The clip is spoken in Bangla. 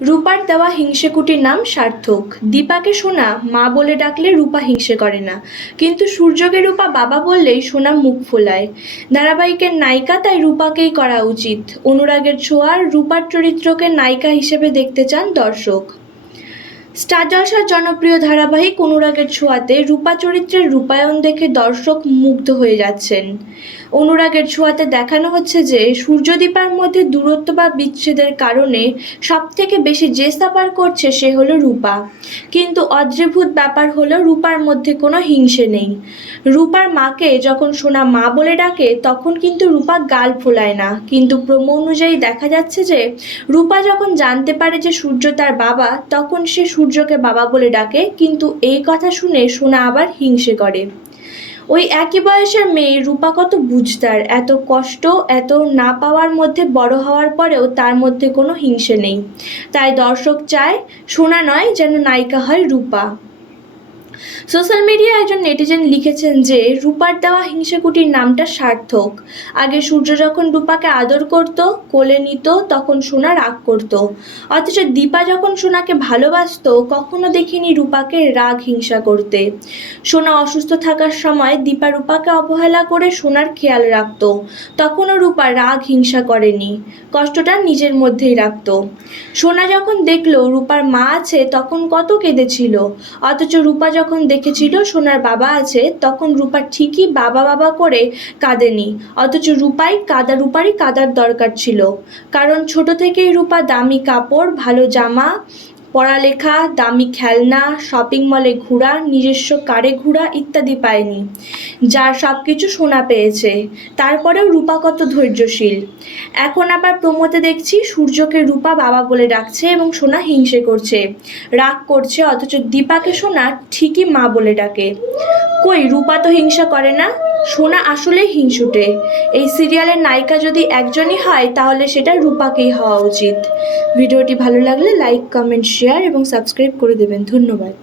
রূপার দেওয়া হিংসেকুটির নাম সার্থক। দীপাকে সোনা মা বলে ডাকলে রূপা হিংসে করে না, কিন্তু সূর্যকে রূপা বাবা বললেই সোনা মুখ ফোলায়। ধারাবাহিকের নায়িকা তাই রূপাকেই করা উচিত। অনুরাগের ছোঁয়ার রূপার চরিত্রকে নায়িকা হিসেবে দেখতে চান দর্শক। স্টার জলসার জনপ্রিয় ধারাবাহিক অনুরাগের ছোঁয়াতে রূপা চরিত্রের রূপায়ণ দেখে দর্শক মুগ্ধ হয়ে যাচ্ছেন। অনুরাগের ছোঁয়াতে দেখানো হচ্ছে যে সূর্যদীপার মধ্যে দূরত্ব বা বিচ্ছেদের কারণে সবথেকে বেশি যে সাফার করছে সে হলো রূপা। কিন্তু অদ্ভুত ব্যাপার হলো রূপার মধ্যে কোনো হিংসে নেই। রূপার মাকে যখন সোনা মা বলে ডাকে তখন কিন্তু রূপা গাল ফোলায় না, কিন্তু প্রোমো অনুযায়ী দেখা যাচ্ছে যে রূপা যখন জানতে পারে যে সূর্য তার বাবা তখন সে সূর্যকে বাবা বলে ডাকে, কিন্তু এই কথা শুনে সোনা আবার হিংসে করে। ওই একই বয়সের মেয়ে রূপা কত বুঝতার, এত কষ্ট এত না পাওয়ার মধ্যে বড় হওয়ার পরেও তার মধ্যে কোনো হিংসে নেই। তাই দর্শক চায় সোনা নয়, যেন নায়িকা হয় রূপা। সোশ্যাল মিডিয়ায় একজন নেটিজেন লিখেছেন যে রূপার দেওয়া হিংসেকুটির নামটা সার্থক। আগে সূর্য যখন রূপাকে আদর করত, কোলে নিত, তখন সোনা রাগ করত। অথচ দীপা যখন সোনাকে ভালোবাসতো কখনো দেখিনি রূপাকে রাগ হিংসা করতে। সোনা অসুস্থ থাকার সময় দীপা রূপাকে অবহেলা করে সোনার খেয়াল রাখত, তখনও রূপা রাগ হিংসা করেনি, কষ্টটা নিজের মধ্যেই রাখত। সোনা যখন দেখলো রূপার মা আছে তখন কত কেঁদেছিল, অথচ রূপা যখন দেখেছিল সোনার বাবা আছে তখন রূপা ঠিকই বাবা বাবা করে কাঁদেনি। অথচ রূপারই কাঁদার দরকার ছিল, কারণ ছোট থেকেই রূপা দামি কাপড়, ভালো জামা, পড়ালেখা, দামি খেলনা, শপিং মলে ঘোরা, নিজস্ব কারে ঘোরা ইত্যাদি পায়নি, যার সব কিছু সোনা পেয়েছে। তারপরেও রূপা কত ধৈর্যশীল। এখন আবার প্রমোতে দেখছি সূর্যকে রূপা বাবা বলে ডাকছে এবং সোনা হিংসে করছে, রাগ করছে, অথচ দীপাকে সোনা ঠিকই মা বলে ডাকে। কই, রূপা তো হিংসা করে না, সোনা আসলেই হিংসুটে। এই সিরিয়ালের নায়িকা যদি একজনই হয় তাহলে সেটা রূপাকেই হওয়া উচিত। ভিডিওটি ভালো লাগলে লাইক, কমেন্ট, শেয়ার এবং সাবস্ক্রাইব করে দেবেন। ধন্যবাদ।